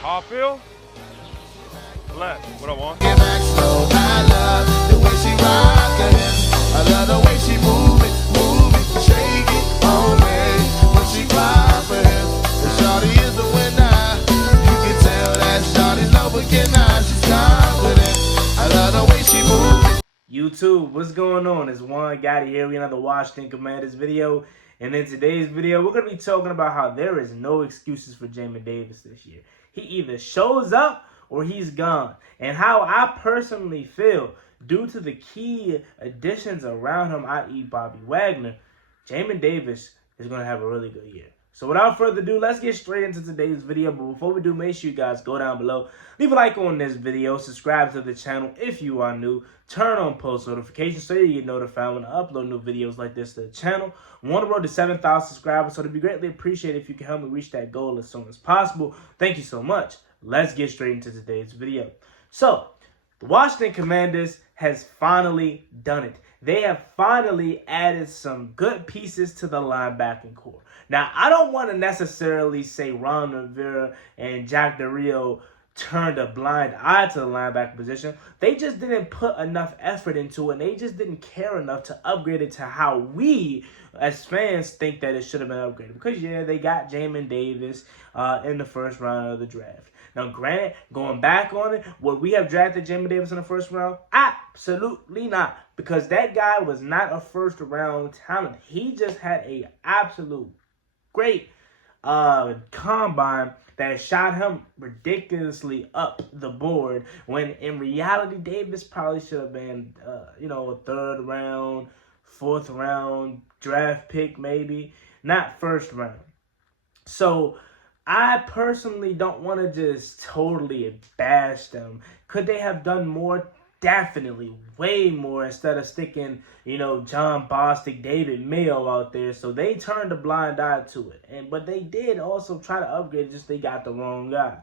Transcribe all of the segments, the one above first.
How I feel? Blessed. What I want? Get back slow. I love the way she rock her hips. I love the way she move it, shake it on me. When she pop her hips, the shawty is the winner. You can tell that shawty's no beginner. She's confident. I love the way she move it. YouTube, what's going on? It's Juan Gotti here with another Washington Commanders video. And in today's video, we're going to be talking about how there is no excuses for Jamin Davis this year. He either shows up or he's gone. And how I personally feel, due to the key additions around him, i.e. Bobby Wagner, Jamin Davis is going to have a really good year. So without further ado, let's get straight into today's video. But before we do, make sure you guys go down below, leave a like on this video, subscribe to the channel if you are new, turn on post notifications so you get notified when I upload new videos like this to the channel. We're on the road to 7,000 subscribers, so it'd be greatly appreciated if you can help me reach that goal as soon as possible. Thank you so much. Let's get straight into today's video. So, the Washington Commanders has finally done it. They have finally added some good pieces to the linebacking core. Now, I don't want to necessarily say Ron Rivera and Jack Del Rio turned a blind eye to the linebacker position. They just didn't put enough effort into it, and they just didn't care enough to upgrade it to how we, as fans, think that it should have been upgraded. Because, yeah, they got Jamin Davis in the first round of the draft. Now, granted, going back on it, would we have drafted Jamin Davis in the first round? Absolutely not. Because that guy was not a first-round talent. He just had a absolute great combine that shot him ridiculously up the board, when in reality, Davis probably should have been, a third round, fourth round draft pick maybe, not first round. So I personally don't want to just totally bash them. Could they have done more? Definitely, way more, instead of sticking, John Bostic, David Mayo out there. So they turned a blind eye to it. But they did also try to upgrade, just they got the wrong guy.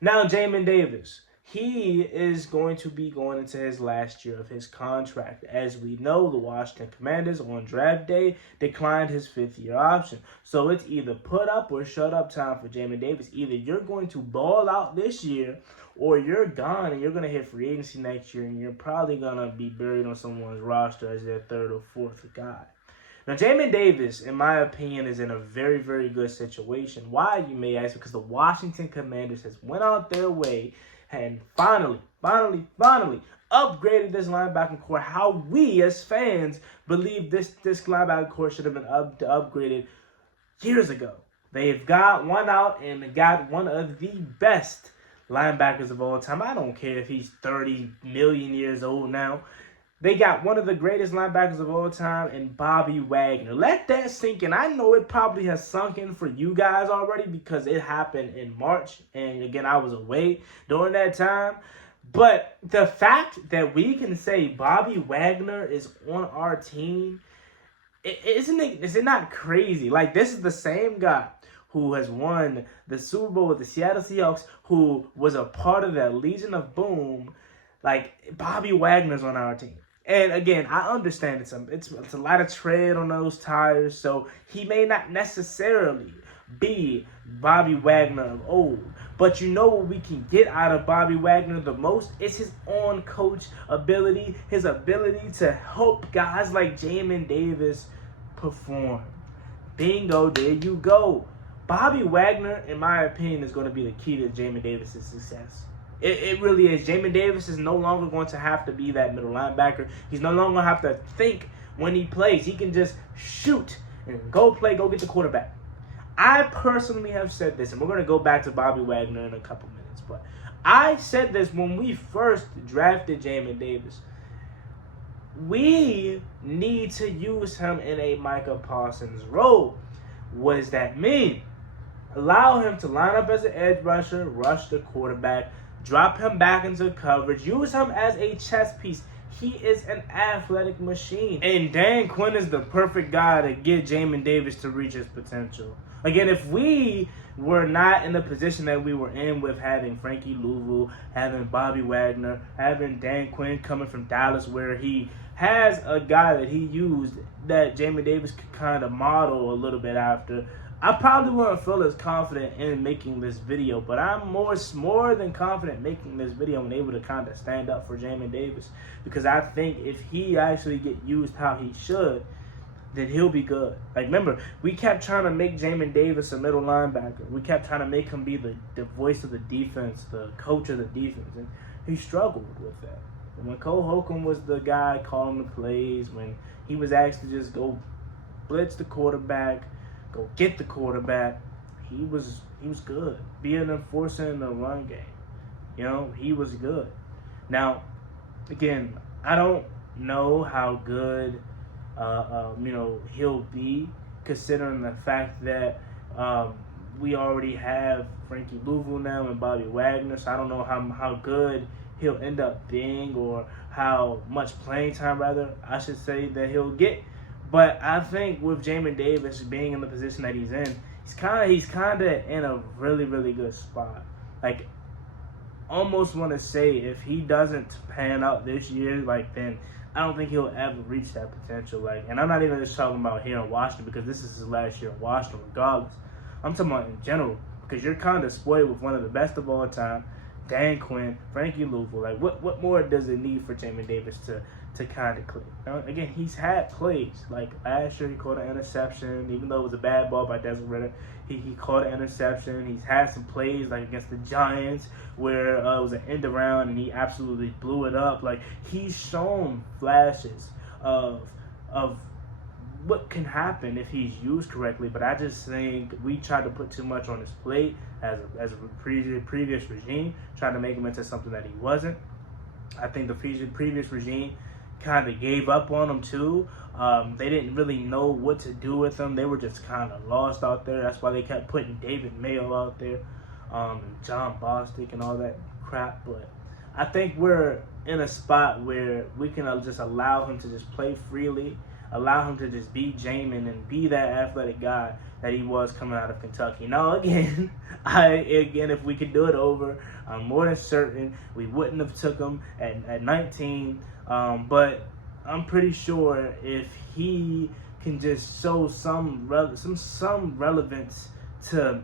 Now, Jamin Davis, he is going to be going into his last year of his contract. As we know, the Washington Commanders on draft day declined his fifth-year option. So it's either put up or shut up time for Jamin Davis. Either you're going to ball out this year, or you're gone and you're going to hit free agency next year, and you're probably going to be buried on someone's roster as their third or fourth guy. Now, Jamin Davis, in my opinion, is in a very, very good situation. Why, you may ask? Because the Washington Commanders has went out their way and finally upgraded this linebacking core how we as fans believe this linebacking core should have been upgraded years ago. They've got one out and got one of the best linebackers of all time. I don't care if he's 30 million years old now. They got one of the greatest linebackers of all time in Bobby Wagner. Let that sink in. I know it probably has sunk in for you guys already because it happened in March. And again, I was away during that time. But the fact that we can say Bobby Wagner is on our team, is it not crazy? Like, this is the same guy who has won the Super Bowl with the Seattle Seahawks, who was a part of that Legion of Boom. Like, Bobby Wagner's on our team. And again, I understand it's a lot of tread on those tires, so he may not necessarily be Bobby Wagner of old. But you know what we can get out of Bobby Wagner the most? It's his on-coach ability, his ability to help guys like Jamin Davis perform. Bingo, there you go. Bobby Wagner, in my opinion, is going to be the key to Jamin Davis' success. It really is. Jamin Davis is no longer going to have to be that middle linebacker. He's no longer going to have to think when he plays. He can just shoot and go play, go get the quarterback. I personally have said this, and we're going to go back to Bobby Wagner in a couple minutes, but I said this when we first drafted Jamin Davis. We need to use him in a Micah Parsons role. What does that mean? Allow him to line up as an edge rusher, rush the quarterback, drop him back into coverage, use him as a chess piece. He is an athletic machine. And Dan Quinn is the perfect guy to get Jamin Davis to reach his potential. Again, if we were not in the position that we were in with having Frankie Louvu, having Bobby Wagner, having Dan Quinn coming from Dallas, where he has a guy that he used that Jamin Davis could kind of model a little bit after, I probably wouldn't feel as confident in making this video, but I'm more than confident making this video and able to kind of stand up for Jamin Davis, because I think if he actually get used how he should, then he'll be good. Like, remember, we kept trying to make Jamin Davis a middle linebacker. We kept trying to make him be the voice of the defense, the coach of the defense, and he struggled with that. And when Cole Holcomb was the guy calling the plays, when he was asked to just go blitz the quarterback, go get the quarterback, he was good. Be an enforcer in the run game. You know, he was good. Now, again, I don't know how good he'll be, considering the fact that we already have Frankie Louisville now and Bobby Wagner, so I don't know how good he'll end up being, or how much playing time, rather, I should say, that he'll get. But I think with Jamin Davis being in the position that he's in, he's kind of in a really, really good spot. Like, almost want to say if he doesn't pan out this year, like, then I don't think he'll ever reach that potential. Like, and I'm not even just talking about here in Washington, because this is his last year in Washington regardless. I'm talking about in general, because you're kind of spoiled with one of the best of all time, Dan Quinn, Frankie Louisville. Like, what more does it need for Jamin Davis to kind of click? Again, he's had plays. Like, last year he caught an interception, even though it was a bad ball by Desmond Ritter. He caught an interception. He's had some plays, like against the Giants, where it was an end around and he absolutely blew it up. Like, he's shown flashes of what can happen if he's used correctly, but I just think we tried to put too much on his plate as a previous regime, trying to make him into something that he wasn't. I think the previous regime kind of gave up on him too. They didn't really know what to do with him. They were just kind of lost out there. That's why they kept putting David Mayo out there, and John Bostic and all that crap. But I think we're in a spot where we can just allow him to just play freely, allow him to just be Jamin and be that athletic guy that he was coming out of Kentucky. Now, again, if we could do it over, I'm more than certain we wouldn't have took him at 19. But I'm pretty sure if he can just show some relevance to,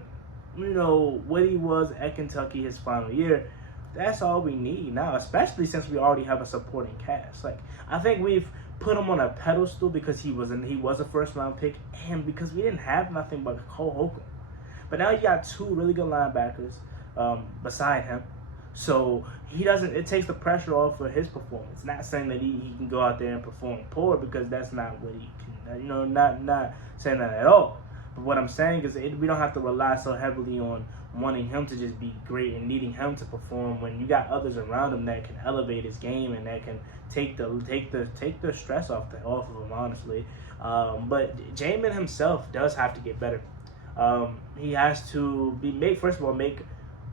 what he was at Kentucky his final year, that's all we need now, especially since we already have a supporting cast. Like, I think we've put him on a pedestal because he was a first-round pick, and because we didn't have nothing but Cole Holcomb. But now you got two really good linebackers beside him. So it takes the pressure off of his performance. Not saying that he can go out there and perform poor, because that's not what he can, not saying that at all. But what I'm saying is we don't have to rely so heavily on wanting him to just be great and needing him to perform, when you got others around him that can elevate his game and that can take the stress off of him, honestly. But Jamin himself does have to get better. He has to make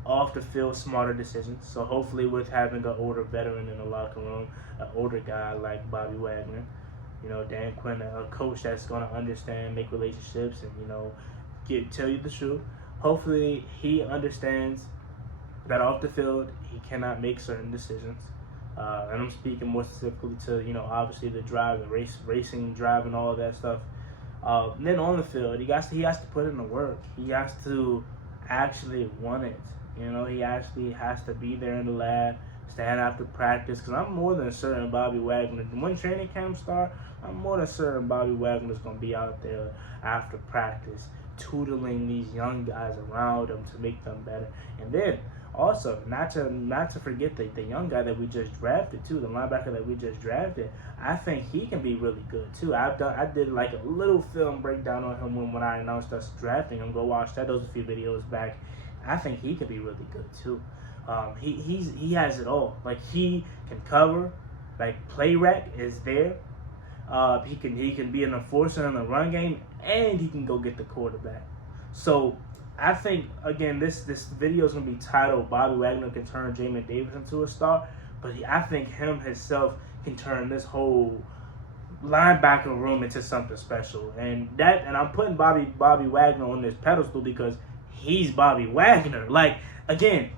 off the field smarter decisions. So hopefully, with having an older veteran in the locker room, an older guy like Bobby Wagner, Dan Quinn, a coach that's going to understand, make relationships, and tell you the truth. Hopefully, he understands that off the field he cannot make certain decisions. And I'm speaking more specifically to obviously the drive, the racing drive, and all of that stuff. And then on the field, he has to put in the work. He has to actually want it. He actually has to be there in the lab, stand after practice. Because I'm more than certain Bobby Wagner, when training camp starts, I'm more than certain Bobby Wagner's going to be out there after practice, tutoring these young guys around him to make them better. And then also, not to forget the young guy that we just drafted too, the linebacker that we just drafted. I think he can be really good too. I did like a little film breakdown on him when I announced us drafting him. Go watch that. Those a few videos back. I think he can be really good too. He has it all. Like, he can cover, like, play rec is there. He can be an enforcer in the run game, and he can go get the quarterback. So I think, again, this video is gonna be titled "Bobby Wagner Can Turn Jamin Davis into a Star," but I think him himself can turn this whole linebacker room into something special. And I'm putting Bobby Wagner on this pedestal because he's Bobby Wagner. Like, again,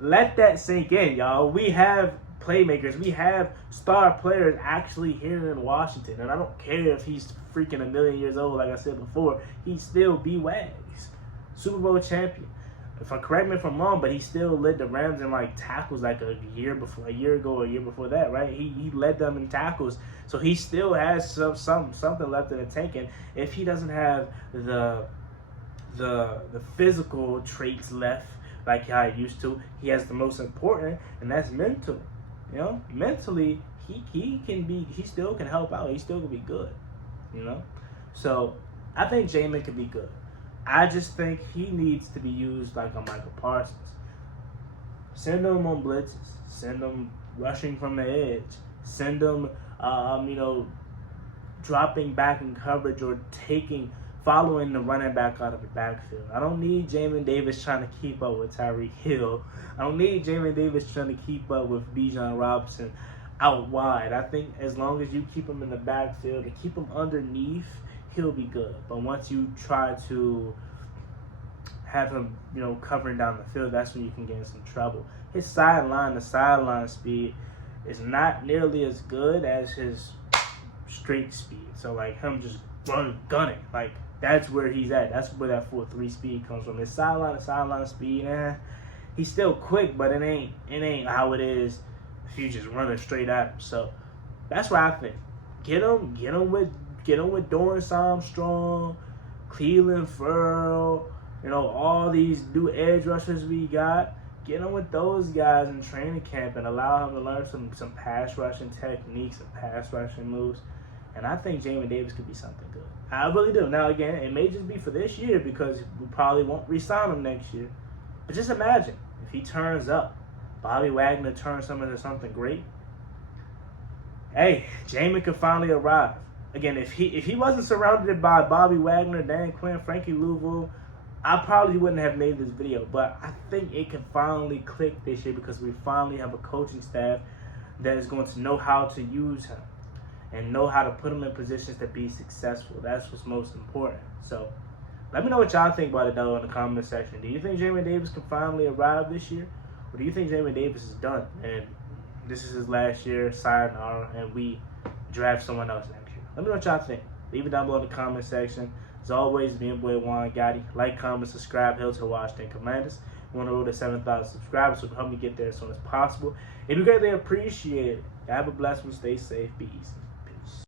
let that sink in, y'all. We have playmakers. We have star players actually here in Washington. And I don't care if he's freaking a million years old, like I said before. He still be Wags. Super Bowl champion. Correct me if I'm wrong, but he still led the Rams in like tackles like a year ago, a year before that, right? He led them in tackles, so he still has something left in the tank. And if he doesn't have the physical traits left like how he used to, he has the most important, and that's mental. You know, mentally he still can help out. He still can be good. You know, so I think Jamin could be good. I just think he needs to be used like a Michael Parsons. Send him on blitzes. Send him rushing from the edge. Send him, dropping back in coverage or following the running back out of the backfield. I don't need Jamin Davis trying to keep up with Tyreek Hill. I don't need Jamin Davis trying to keep up with Bijan Robinson out wide. I think as long as you keep him in the backfield and keep him underneath, he'll be good. But once you try to have him, covering down the field, that's when you can get in some trouble. His sideline speed is not nearly as good as his straight speed. So like him just gunning, like that's where he's at. That's where that 4.3 speed comes from. His sideline speed, he's still quick, but it ain't how it is if you just running straight at him. So that's what I think. Get him with Dorrance Armstrong, Cleveland Ferrell, all these new edge rushers we got. Get him with those guys in training camp and allow him to learn some pass rushing techniques and pass rushing moves. And I think Jamin Davis could be something good. I really do. Now, again, it may just be for this year because we probably won't re-sign him next year. But just imagine if he turns up, Bobby Wagner turns him into something great. Hey, Jamin could finally arrive. Again, if he wasn't surrounded by Bobby Wagner, Dan Quinn, Frankie Louisville, I probably wouldn't have made this video. But I think it can finally click this year because we finally have a coaching staff that is going to know how to use him and know how to put him in positions to be successful. That's what's most important. So let me know what y'all think about it, though, in the comment section. Do you think Jamin Davis can finally arrive this year? Or do you think Jamin Davis is done and this is his last year, sayonara, and we draft someone else next year? Let me know what y'all think. Leave it down below in the comment section. As always, me and boy Juan Gotti. Like, comment, subscribe, hail to the Washington Commanders. We want to roll to 7,000 subscribers, so help me get there as soon as possible. It'd be greatly appreciated. Have a blessed one. Stay safe. Be easy.